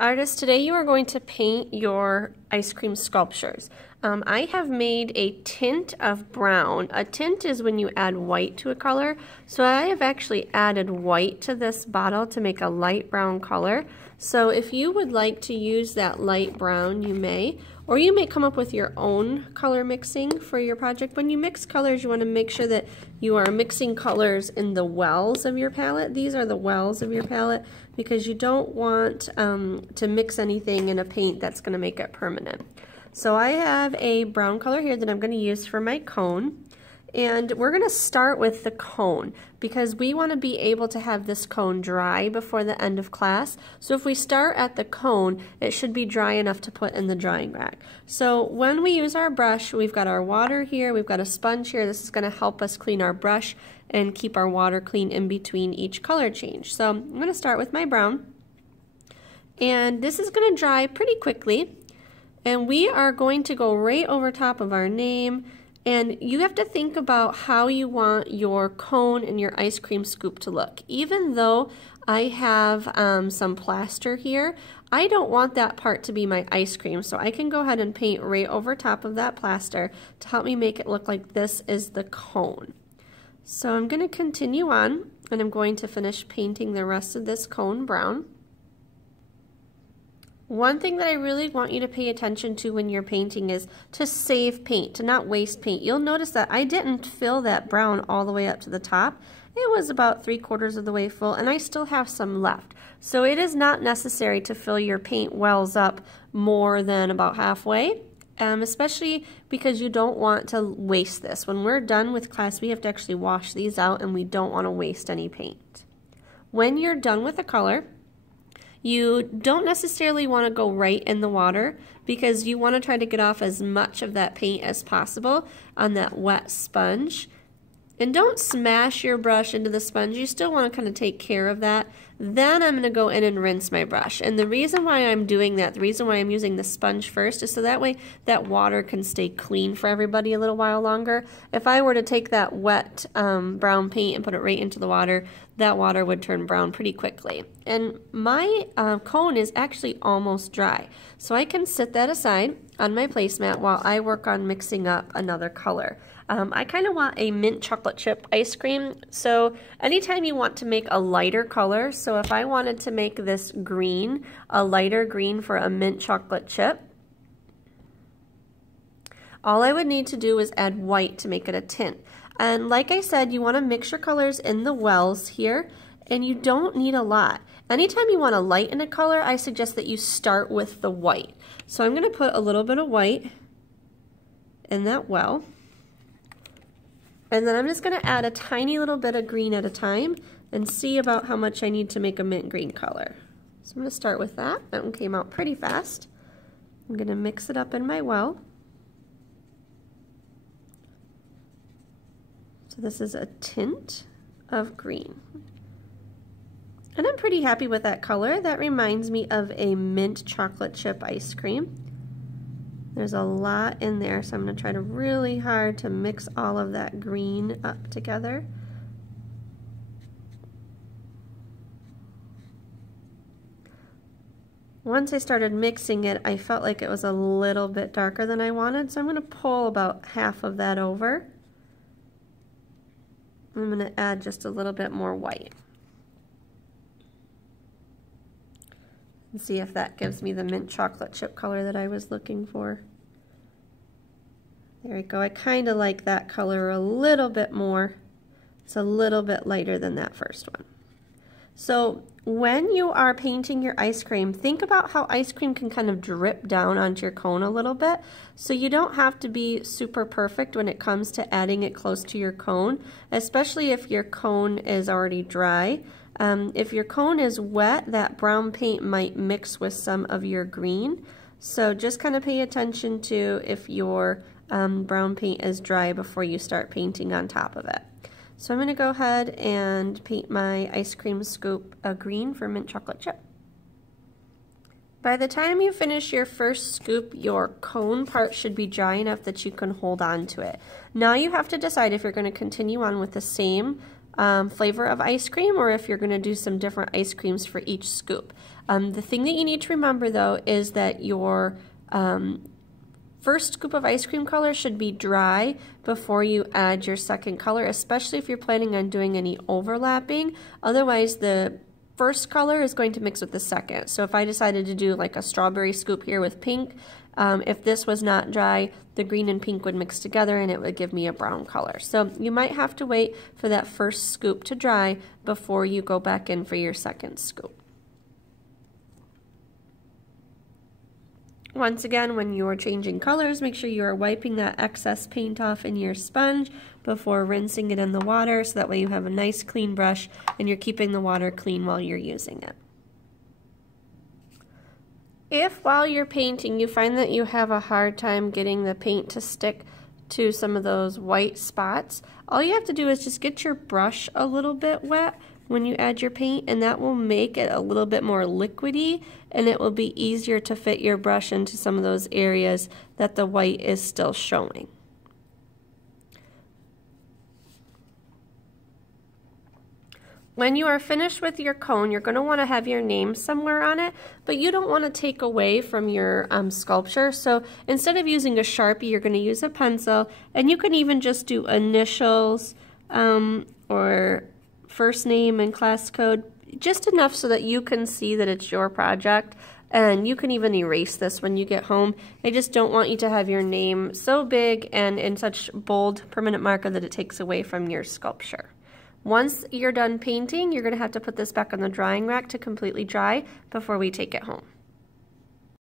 Artists, today you are going to paint your ice cream sculptures. I have made a tint of brown. A tint is when you add white to a color. So I have actually added white to this bottle to make a light brown color. So if you would like to use that light brown, you may. Or you may come up with your own color mixing for your project. When you mix colors, you want to make sure that you are mixing colors in the wells of your palette. These are the wells of your palette because you don't want to mix anything in a paint that's going to make it permanent. So I have a brown color here that I'm going to use for my cone. And we're going to start with the cone because we want to be able to have this cone dry before the end of class. So if we start at the cone, it should be dry enough to put in the drying rack. So when we use our brush, we've got our water here, we've got a sponge here. This is going to help us clean our brush and keep our water clean in between each color change. So I'm going to start with my brown. And this is going to dry pretty quickly. And we are going to go right over top of our name. And you have to think about how you want your cone and your ice cream scoop to look. Even though I have some plaster here, I don't want that part to be my ice cream. So I can go ahead and paint right over top of that plaster to help me make it look like this is the cone. So I'm going to continue on and I'm going to finish painting the rest of this cone brown. One thing that I really want you to pay attention to when you're painting is to save paint, to not waste paint. You'll notice that I didn't fill that brown all the way up to the top. It was about 3/4 of the way full and I still have some left. So it is not necessary to fill your paint wells up more than about halfway, especially because you don't want to waste this. When we're done with class, we have to actually wash these out and we don't want to waste any paint. When you're done with a color, you don't necessarily want to go right in the water because you want to try to get off as much of that paint as possible on that wet sponge. And don't smash your brush into the sponge. You still want to kind of take care of that. Then I'm going to go in and rinse my brush. And the reason why I'm doing that, the reason why I'm using the sponge first is so that way that water can stay clean for everybody a little while longer. If I were to take that wet brown paint and put it right into the water, that water would turn brown pretty quickly. And my cone is actually almost dry. So I can set that aside on my placemat while I work on mixing up another color. I kind of want a mint chocolate chip ice cream. So anytime you want to make a lighter color, so if I wanted to make this green, a lighter green for a mint chocolate chip, all I would need to do is add white to make it a tint. And like I said, you want to mix your colors in the wells here, and you don't need a lot. Anytime you want to lighten a color, I suggest that you start with the white. So I'm going to put a little bit of white in that well. And then I'm just going to add a tiny little bit of green at a time and see about how much I need to make a mint green color. So I'm going to start with that. That one came out pretty fast. I'm going to mix it up in my well. So this is a tint of green. And I'm pretty happy with that color. That reminds me of a mint chocolate chip ice cream. There's a lot in there, so I'm going to try to really hard to mix all of that green up together. Once I started mixing it, I felt like it was a little bit darker than I wanted, so I'm going to pull about half of that over. I'm going to add just a little bit more white. And see if that gives me the mint chocolate chip color that I was looking for. There we go. I kind of like that color a little bit more. It's a little bit lighter than that first one. So when you are painting your ice cream, think about how ice cream can kind of drip down onto your cone a little bit. So you don't have to be super perfect when it comes to adding it close to your cone, especially if your cone is already dry. If your cone is wet, that brown paint might mix with some of your green. So just kind of pay attention to if your brown paint is dry before you start painting on top of it. So I'm going to go ahead and paint my ice cream scoop a green for mint chocolate chip. By the time you finish your first scoop, your cone part should be dry enough that you can hold on to it. Now you have to decide if you're going to continue on with the same flavor of ice cream, or if you're going to do some different ice creams for each scoop. The thing that you need to remember though is that your first scoop of ice cream color should be dry before you add your second color, especially if you're planning on doing any overlapping. Otherwise, the first color is going to mix with the second. So if I decided to do like a strawberry scoop here with pink, if this was not dry, the green and pink would mix together and it would give me a brown color. So you might have to wait for that first scoop to dry before you go back in for your second scoop. Once again, when you are changing colors, make sure you are wiping that excess paint off in your sponge before rinsing it in the water, so that way you have a nice clean brush and you're keeping the water clean while you're using it. If while you're painting you find that you have a hard time getting the paint to stick to some of those white spots, all you have to do is just get your brush a little bit wet when you add your paint, and that will make it a little bit more liquidy, and it will be easier to fit your brush into some of those areas that the white is still showing. When you are finished with your cone, you're going to want to have your name somewhere on it, but you don't want to take away from your sculpture. So instead of using a Sharpie, you're going to use a pencil, and you can even just do initials or first name and class code, just enough so that you can see that it's your project. And you can even erase this when you get home. I just don't want you to have your name so big and in such bold permanent marker that it takes away from your sculpture. Once you're done painting, you're going to have to put this back on the drying rack to completely dry before we take it home.